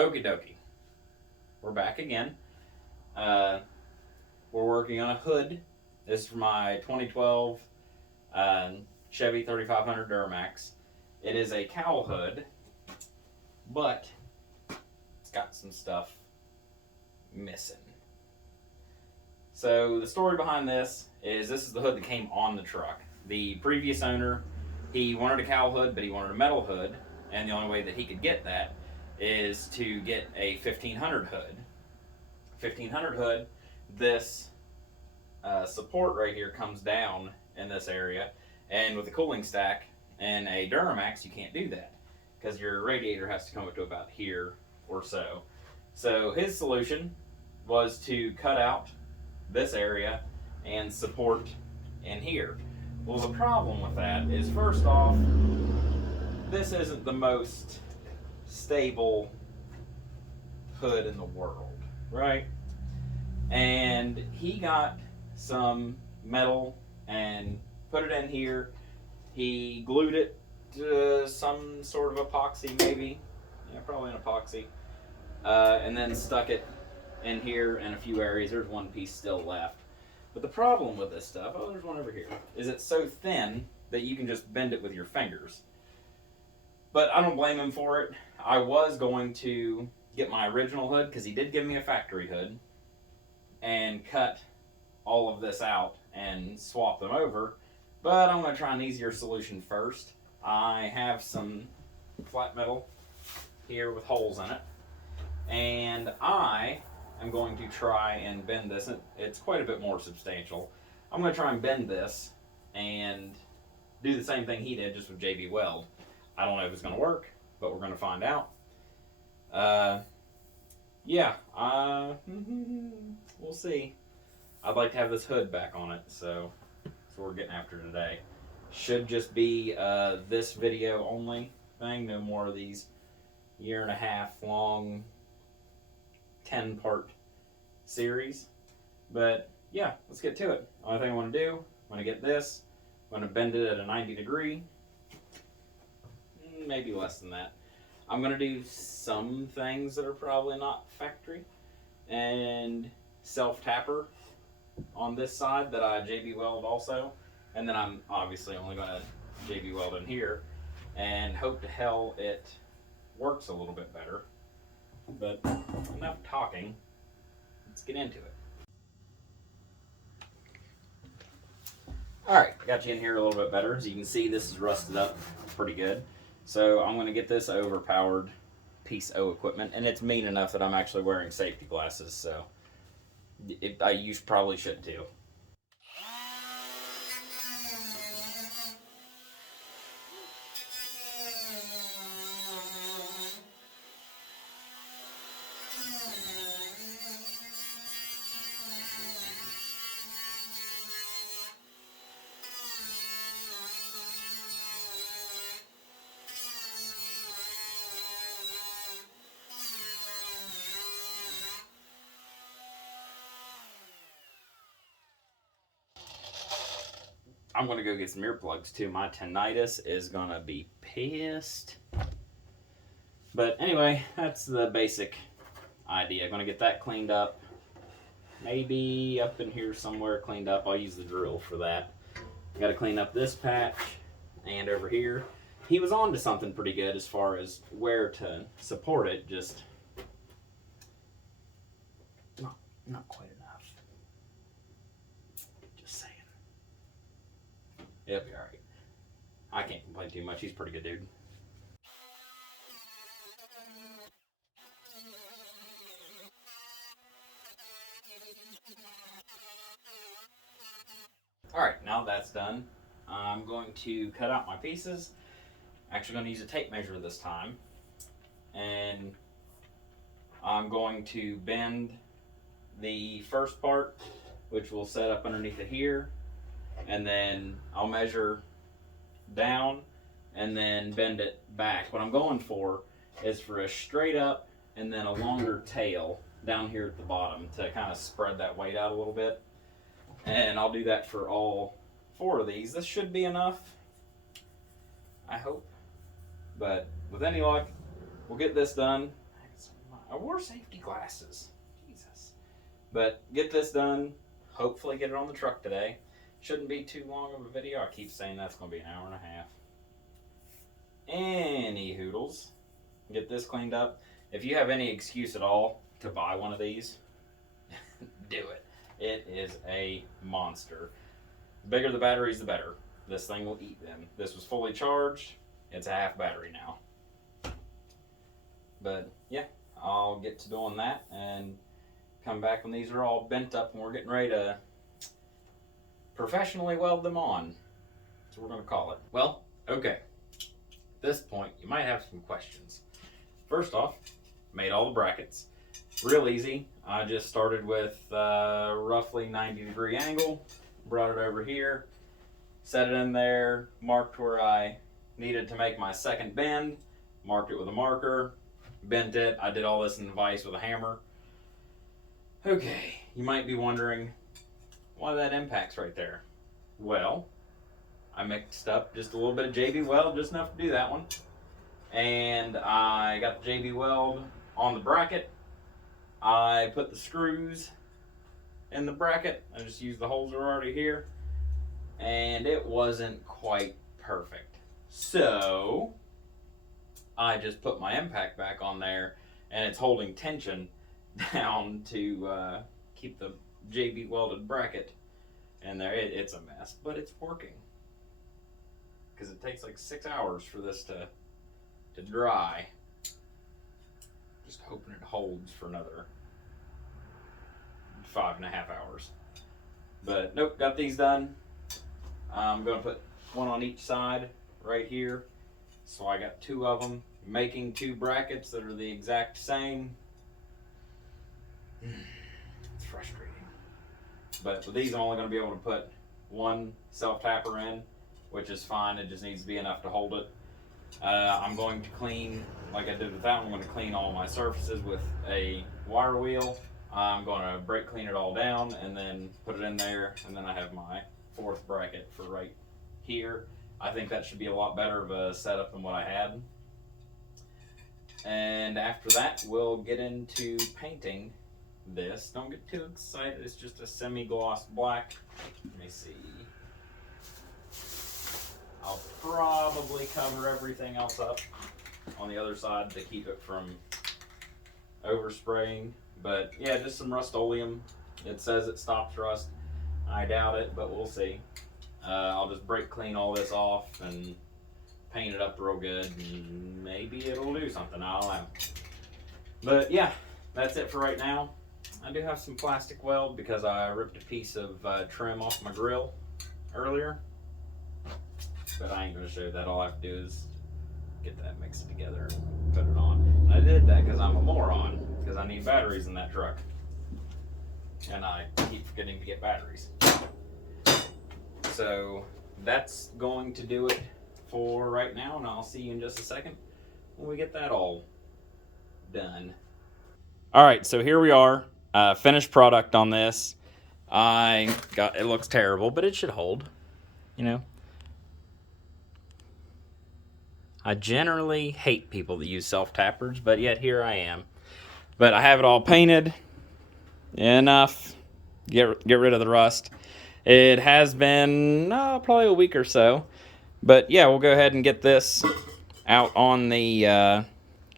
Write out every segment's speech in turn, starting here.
Okie dokie. We're back again. Uh, we're working on a hood. This is for my 2012 Chevy 3500 Duramax. It is a cowl hood, but it's got some stuff missing. So the story behind this is the hood that came on the truck. The previous owner, he wanted a cowl hood, but he wanted a metal hood, and the only way that he could get that is to get a 1500 hood. 1500 hood, this support right here comes down in this area, and with a cooling stack and a Duramax, you can't do that because your radiator has to come up to about here or so. So his solution was to cut out this area and support in here. Well, the problem with that is, first off, this isn't the most stable hood in the world, right? And he got some metal and put it in here. He glued it to some sort of epoxy, maybe. Yeah, probably an epoxy. And then stuck it in here in a few areas. There's one piece still left. But the problem with this stuff, oh, there's one over here, is it's so thin that you can just bend it with your fingers. But I don't blame him for it. I was going to get my original hood, because he did give me a factory hood, and cut all of this out and swap them over. But I'm going to try an easier solution first. I have some flat metal here with holes in it, and I'm going to try and bend this. It's quite a bit more substantial. I'm going to try and bend this and do the same thing he did, just with JB Weld. I don't know if it's going to work, but we're going to find out. We'll see. I'd like to have this hood back on it, so that's what we're getting after today. Should just be this video only thing, no more of these 1.5 year long 10-part series. But yeah, let's get to it. Only thing I want to do, I'm going to get this, I'm going to bend it at a 90 degree, maybe less than that. I'm going to do some things that are probably not factory, and self-tapper on this side that I JB Weld also, and then I'm obviously only going to JB Weld in here, and hope to hell it works a little bit better. But enough talking, let's get into it. Alright, got you in here a little bit better. As you can see, this is rusted up pretty good. So I'm going to get this overpowered piece O equipment, and it's mean enough that I'm actually wearing safety glasses, so you probably should too. I'm going to go get some earplugs too. My tinnitus is going to be pissed. But anyway, that's the basic idea. I'm going to get that cleaned up. Maybe up in here somewhere cleaned up. I'll use the drill for that. Got to clean up this patch and over here. He was on to something pretty good as far as where to support it, just not quite enough. Just saying. It'll be alright. I can't complain too much. He's a pretty good dude. Alright, now that's done, I'm going to cut out my pieces. Actually going to use a tape measure this time. And I'm going to bend the first part, which will set up underneath it here. And then I'll measure down and then bend it back. What I'm going for is for a straight up and then a longer tail down here at the bottom to kind of spread that weight out a little bit. And I'll do that for all 4 of these. This should be enough, I hope. But with any luck, we'll get this done. I got some of I wore safety glasses. Jesus. But get this done. Hopefully get it on the truck today. Shouldn't be too long of a video. I keep saying that's going to be an hour and a half. Any hoodles. Get this cleaned up. If you have any excuse at all to buy one of these, do it. It is a monster. The bigger the batteries, the better. This thing will eat them. This was fully charged. It's a half battery now. But yeah, I'll get to doing that and come back when these are all bent up and we're getting ready to professionally weld them on. That's what we're going to call it. Well, okay. At this point, you might have some questions. First off, made all the brackets. Real easy. I just started with roughly 90-degree angle, brought it over here, set it in there, marked where I needed to make my second bend, marked it with a marker, bent it. I did all this in vise with a hammer. Okay, you might be wondering why that impact's right there. Well, I mixed up just a little bit of JB Weld, just enough to do that one. And I got the JB Weld on the bracket. I put the screws in the bracket. I just used the holes that are already here. And it wasn't quite perfect. So I just put my impact back on there and it's holding tension down to keep the JB welded bracket in there. It's a mess, but it's working. Because it takes like 6 hours for this to dry. Just hoping it holds for another 5.5 hours. But nope, got these done. I'm going to put one on each side right here. So I got 2 of them, making 2 brackets that are the exact same. It's frustrating. But with these, I'm only going to be able to put 1 self-tapper in, which is fine. It just needs to be enough to hold it. I'm going to clean, like I did with that one, I'm going to clean all my surfaces with a wire wheel. I'm going to brake clean it all down and then put it in there, and then I have my 4th bracket for right here. I think that should be a lot better of a setup than what I had. And after that, we'll get into painting this. Don't get too excited, it's just a semi-gloss black. Let me see. I'll probably cover everything else up on the other side to keep it from overspraying. But yeah, just some Rust-Oleum. It says it stops rust. I doubt it, but we'll see. I'll just brake clean all this off and paint it up real good, and maybe it'll do something. I don't know. But yeah, that's it for right now. I do have some plastic weld because I ripped a piece of trim off my grill earlier. But I ain't going to show you that. All I have to do is get that mixed together and put it on. And I did that because I'm a moron, because I need batteries in that truck. And I keep forgetting to get batteries. So that's going to do it for right now, and I'll see you in just a second when we get that all done. All right, so here we are, finished product on this. It looks terrible, but it should hold, you know. I generally hate people that use self-tappers, but yet here I am. But I have it all painted enough. Get rid of the rust. It has been probably a week or so. But yeah, we'll go ahead and get this out on the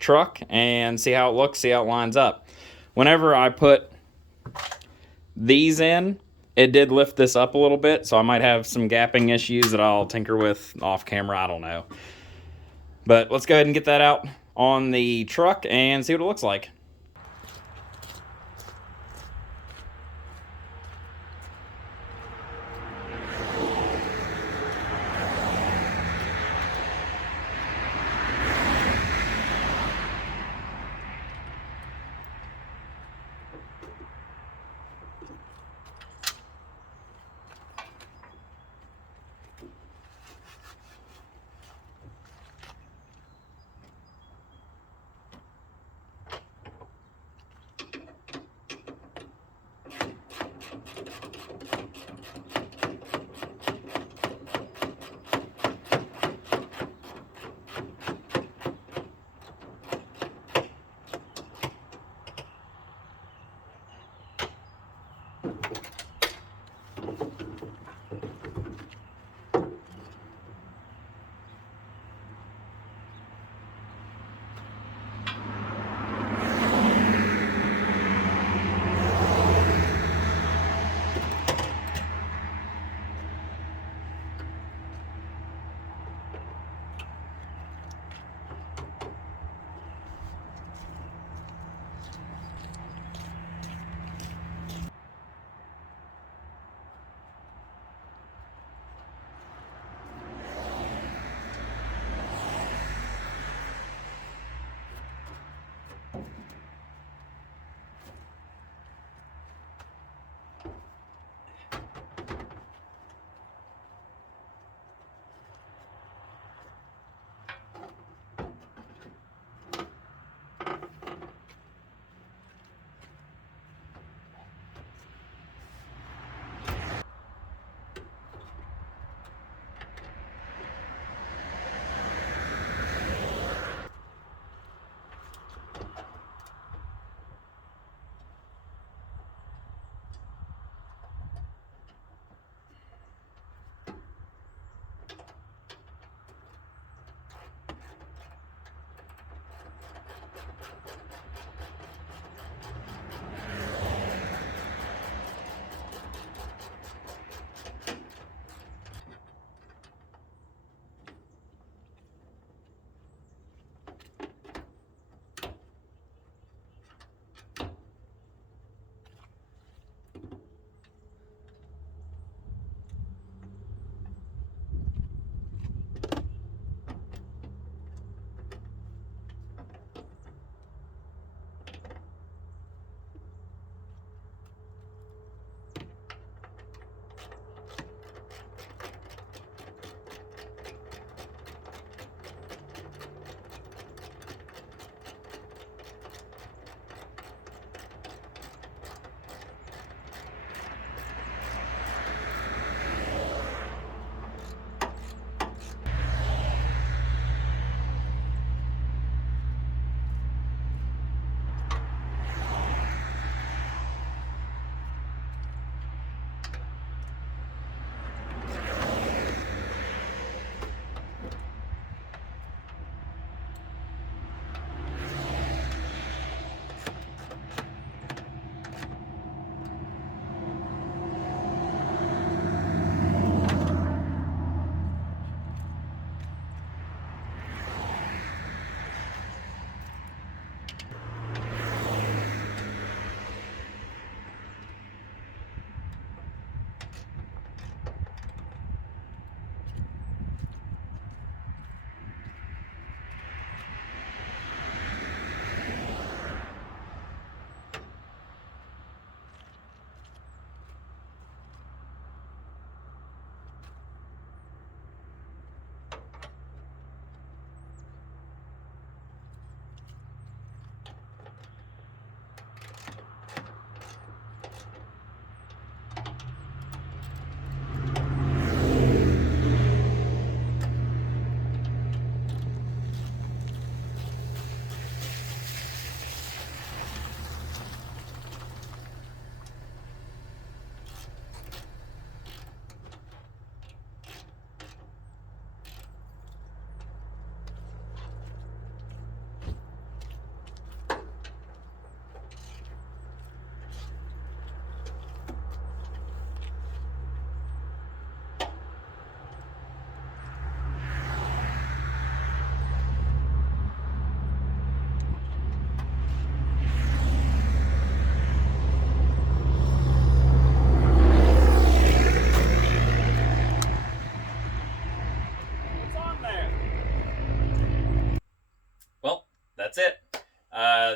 truck and see how it looks, see how it lines up. Whenever I put these in, it did lift this up a little bit, so I might have some gapping issues that I'll tinker with off camera. I don't know. But let's go ahead and get that out on the truck and see what it looks like.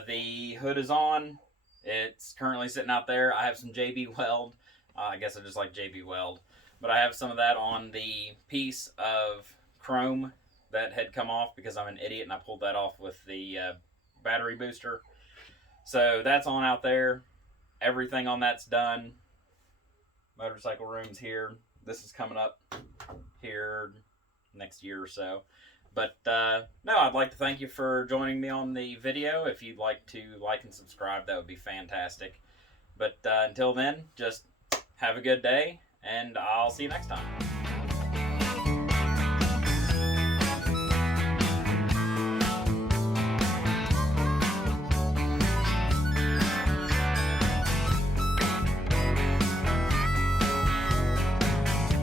the hood is on. It's currently sitting out there. I have some JB Weld. I guess I just like JB Weld. But I have some of that on the piece of chrome that had come off because I'm an idiot and I pulled that off with the battery booster. So that's on out there. Everything on that's done. Motorcycle room's here. This is coming up here next year or so. But no, I'd like to thank you for joining me on the video. If you'd like to like and subscribe, that would be fantastic. But until then, just have a good day, and I'll see you next time.